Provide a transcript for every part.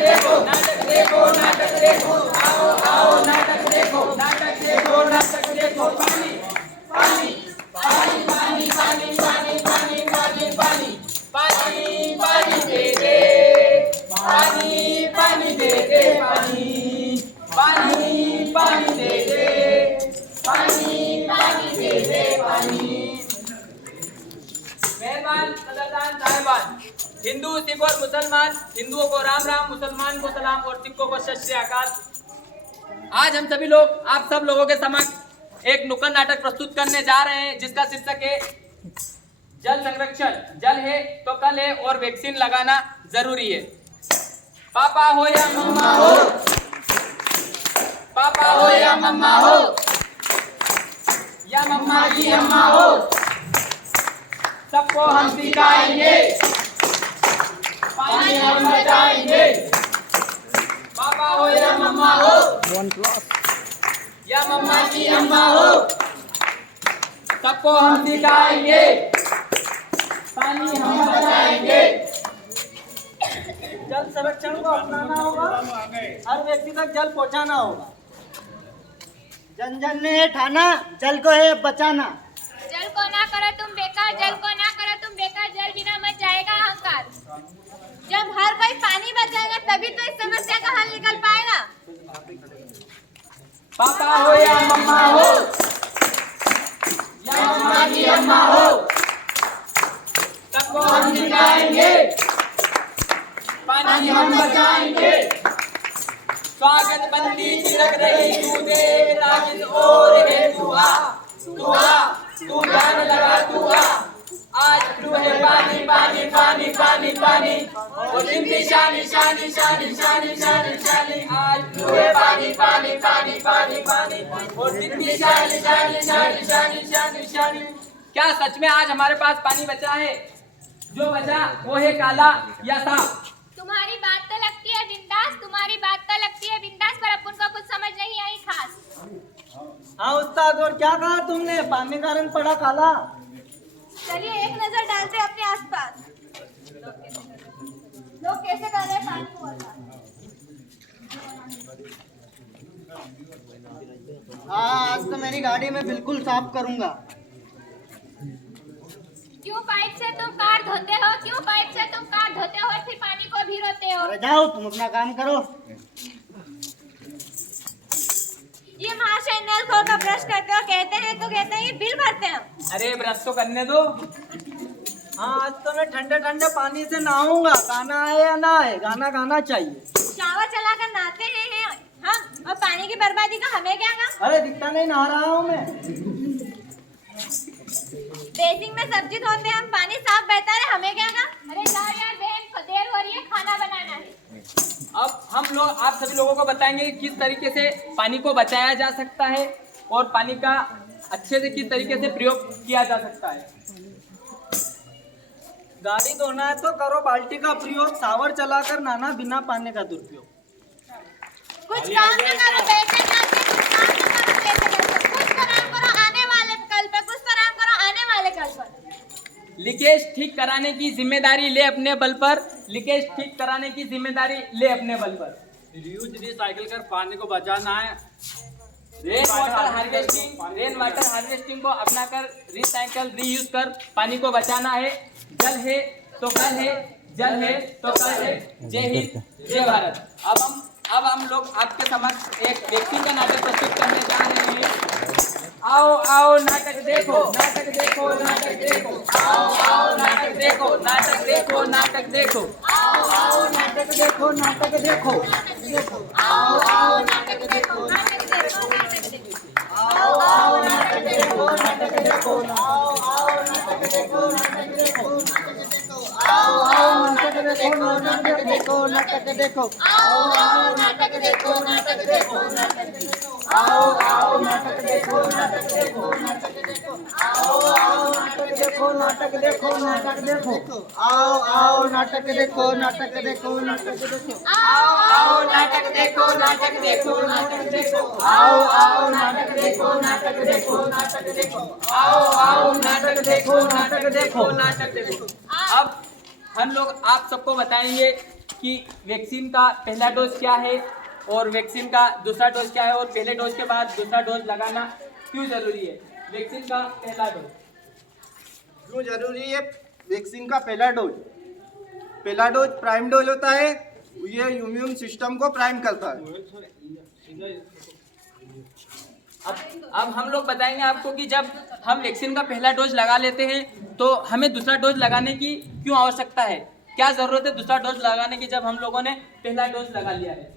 देखो नाटक देखो नाटक देखो आओ आओ नाटक देखो नाटक देखो नाटक देखो पानी पानी पानी पानी पानी पानी पानी पानी पानी पानी पानी दे दे पानी पानी दे दे पानी पानी पानी दे दे पानी पानी दे दे पानी। मेहरबान कदरदान साहिबान, हिंदू सिख और मुसलमान, हिंदुओं को राम राम, मुसलमान को सलाम और सिखों को सत श्री अकाल। आज हम सभी लोग आप सब लोगों के समक्ष एक नुक्कड़ नाटक प्रस्तुत करने जा रहे हैं जिसका शीर्षक है जल संरक्षण। जल है तो कल है और वैक्सीन लगाना जरूरी है। पापा हो या मम्मा हो, पापा हो या मम्मा हो, या मम्मा की अम्मा हो, सबको हम सिखाएंगे, पानी हम बचाएंगे। पापा हो या मम्मा हो, या मम्मा की अम्मा हो, सबको हम सिखाएंगे, पानी हम बचाएंगे। जल संरक्षण को अपनाना होगा, हर व्यक्ति तक जल पहुंचाना होगा। जन जन ने है ठाना, जल को है बचाना। जल को ना करो तुम बेकार, जल को ना करो तुम बेकार, जल बिना मच जाएगा अहंकार। जब हर कोई पानी बचाएगा तभी तो इस समस्या का हल निकल पाएगा। पापा हो या मम्मा हो, या मम्मा की अम्मा हो, सबको हम सिखाएंगे, पानी हम बचाएंगे। स्वागत बंदी छिड़क रही तू देख रागिन और है तू आ तू जान लगा तू आ। आज तू है पानी पानी पानी पानी पानी और जिंदगी शानी शानी शानी शानी शानी शानी। आज तू है पानी पानी पानी पानी पानी और जिंदगी शानी शानी शानी शानी शानी शानी। क्या सच में आज हमारे पास पानी बचा है? जो बचा वो है काला या साफ। तुम्हारी बात तो लगती है बिंदास, तुम्हारी बात तो लगती है बिंदास, पर अपन को कुछ समझ नहीं आई खास। हाँ उस्ताद, और क्या कहा तुमने? पानी का रंग पड़ा काला। चलिए एक नजर डालते हैं अपने आसपास, लोग कैसे कर रहे हैं पानी को बर्बाद। हाँ आज तो मेरी गाड़ी में बिल्कुल साफ करूंगा। क्यों पाइप से तुम कार धोते हो, क्यों पाइप से तुम कार धोते हो और फिर पानी को भी रोते हो? अरे जाओ तुम अपना काम करो। ये महाशय नल खोलकर ब्रश करते हो, कहते हैं तो कहते हैं ये बिल भरते हैं। अरे ब्रश तो करने दो। हाँ आज तो मैं ठंडे ठंडे पानी से नहाऊंगा, गाना आए या ना आए, गाना गाना चाहिए। शावर चलाकर नहाते हैं हम, और पानी की बर्बादी का हमें क्या काम? अरे दिखता नहीं नहा रहा हूँ मैं। बेसिंग में सब्जी धोते हैं हम, पानी साफ बहता है, हमें क्या काम? अरे जाओ यार बहन, देर हो रही है, खाना बनाना है। अब हम लोग आप सभी लोगों को बताएंगे कि किस तरीके से पानी को बचाया जा सकता है और पानी का अच्छे से किस तरीके से प्रयोग किया जा सकता है। गाड़ी धोना है तो करो बाल्टी का प्रयोग, शावर चलाकर नहाना बिना पानी का दुरुपयोग। कुछ काम न करो पैसे करके, कुछ काम न करो पैसे करके, कुछ तो काम करो आने वाले कल पे, कुछ तो काम करो आने वाले कल पर। लीकेज ठीक कराने की जिम्मेदारी ले अपने बल पर, लीकेज ठीक कराने की जिम्मेदारी ले अपने बल पर। रीयूज रिसाइकिल कर पानी को बचाना है। रेन वाटर हार्वेस्टिंग को अपनाकर रिसाइकल रीयूज कर पानी को बचाना है। जल है तो कल है, जल है तो कल है। जय हिंद जय भारत। अब हम लोग आपके समक्ष एक व्यक्ति का नाटक प्रस्तुत करने जा रहे हैं। आओ आओ नाटक देखो नाटक देखो नाटक देखो आओ आओ नाटक देखो नाटक देखो नाटक देखो आओ आओ नाटक देखो नाटक देखो आओ आओ नाटक देखो नाटक देखो नाटक देखो आओ आओ नाटक देखो नाटक देखो आओ आओ नाटक देखो नाटक देखो आओ आओ नाटक देखो नाटक देखो नाटक देखो आओ आओ नाटक देखो नाटक देखो नाटक देखो आओ आओ नाटक देखो नाटक देखो नाटक देखो आओ आओ नाटक देखो नाटक देखो नाटक देखो आओ आओ नाटक देखो नाटक देखो नाटक देखो आओ आओ नाटक देखो नाटक देखो नाटक देखो आओ आओ नाटक देखो नाटक देखो नाटक देखो आओ आओ नाटक देखो नाटक देखो नाटक देखो। अब हम लोग आप सबको बताएंगे कि वैक्सीन का पहला डोज क्या है और वैक्सीन का दूसरा डोज क्या है और पहले डोज के बाद दूसरा डोज लगाना क्यों जरूरी है। वैक्सीन का पहला डोज क्यों जरूरी है? वैक्सीन का पहला डोज प्राइम डोज होता है। ये इम्यून सिस्टम को प्राइम करता है। अब हम लोग बताएंगे आपको कि जब हम वैक्सीन का पहला डोज लगा लेते हैं तो हमें दूसरा डोज लगाने की क्यों आवश्यकता है, क्या ज़रूरत है दूसरा डोज लगाने की जब हम लोगों ने पहला डोज लगा लिया है।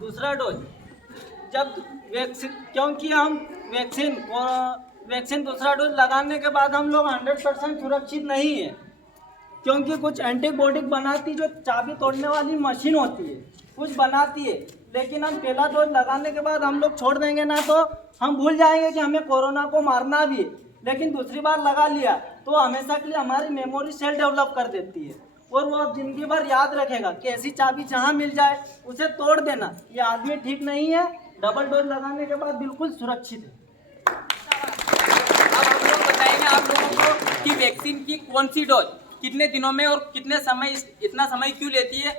दूसरा डोज जब वैक्सीन, क्योंकि हम वैक्सीन दूसरा डोज लगाने के बाद हम लोग 100% सुरक्षित नहीं है, क्योंकि कुछ एंटीबॉडी बनाती जो चाबी तोड़ने वाली मशीन होती है कुछ बनाती है, लेकिन हम पहला डोज लगाने के बाद हम लोग छोड़ देंगे ना तो हम भूल जाएंगे कि हमें कोरोना को मारना भी है। लेकिन दूसरी बार लगा लिया तो हमेशा के लिए हमारी मेमोरी सेल डेवलप कर देती है और वो अब जिंदगी भर याद रखेगा कि ऐसी चाबी जहाँ मिल जाए उसे तोड़ देना। ये आदमी ठीक नहीं है, डबल डोज लगाने के बाद बिल्कुल सुरक्षित है। अब हम लोग बताएंगे आप लोगों को कि वैक्सीन की कौन सी डोज कितने दिनों में और कितने समय, इतना समय क्यों लेती है।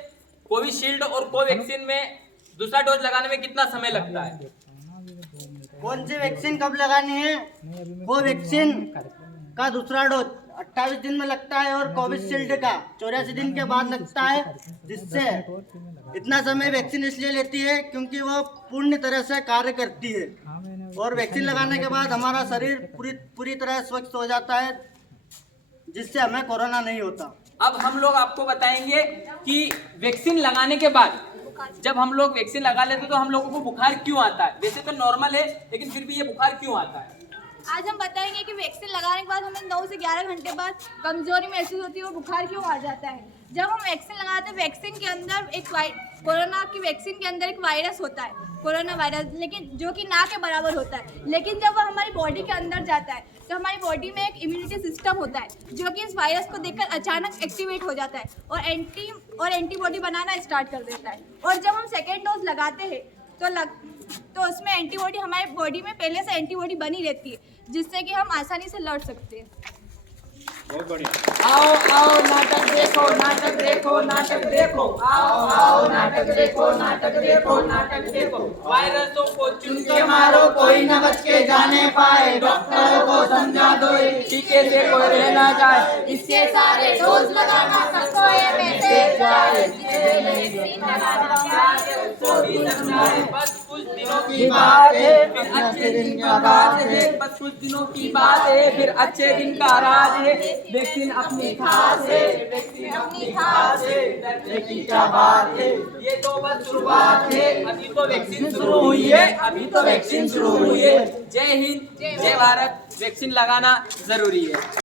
कोविशील्ड और कोवैक्सीन में दूसरा डोज लगाने में कितना समय लगता है। कौन सी वैक्सीन कब लगानी है? कोवैक्सीन का दूसरा डोज 28 दिन में लगता है और कोविशील्ड का 84 दिन के बाद लगता है। जिससे इतना समय वैक्सीन इसलिए लेती है क्योंकि वो पूर्ण तरह से कार्य करती है और वैक्सीन लगाने के बाद हमारा शरीर पूरी तरह स्वच्छ हो जाता है, जिससे हमें कोरोना नहीं होता। अब हम लोग आपको बताएंगे कि वैक्सीन लगाने के बाद जब हम लोग वैक्सीन लगा लेते तो हम लोगों को बुखार क्यों आता है। वैसे तो नॉर्मल है लेकिन फिर भी ये बुखार क्यों आता है। आज हम बताएंगे कि वैक्सीन लगाने के बाद हमें 9 से 11 घंटे बाद कमजोरी महसूस होती है और बुखार क्यों आ जाता है। जब हम वैक्सीन लगाते हैं वैक्सीन के अंदर कोरोना की वैक्सीन के अंदर एक वायरस होता है, कोरोना वायरस, लेकिन जो कि ना के बराबर होता है। लेकिन जब वो हमारी बॉडी के अंदर जाता है तो हमारी बॉडी में एक इम्यूनिटी सिस्टम होता है जो कि इस वायरस को देखकर अचानक एक्टिवेट हो जाता है और एंटीबॉडी बनाना स्टार्ट कर देता है। और जब हम सेकेंड डोज लगाते हैं तो उसमें एंटीबॉडी हमारे बॉडी में पहले से एंटीबॉडी बनी रहती है, जिससे कि हम आसानी से लड़ सकते हैं। बहुत बढ़िया। आओ आओ नाटक देखो, नाटक देखो, नाटक देखो, आओ आओ नाटक देखो, नाटक देखो, नाटक देखो। वायरसों को चुन के मारो कोई न बच के जाने पाए, डॉक्टरों को समझा दो टीके से कोई रह ना जाए, इसके सारे डोज लगाना सबको ये मैसेज जाए, वैक्सीन लगाना उसको भी समझाए। बस कुछ दिनों की बात है फिर अच्छे दिन का राज है, बस कुछ दिनों की बात है फिर अच्छे दिन का राज है। वैक्सीन अपनी खास है, वैक्सीन अपनी खास है, डरने की क्या बात है, ये तो बस शुरुआत है, अभी तो वैक्सीन शुरू हुई है, अभी तो वैक्सीन शुरू हुई है। जय हिंद, जय भारत। वैक्सीन लगाना जरूरी है।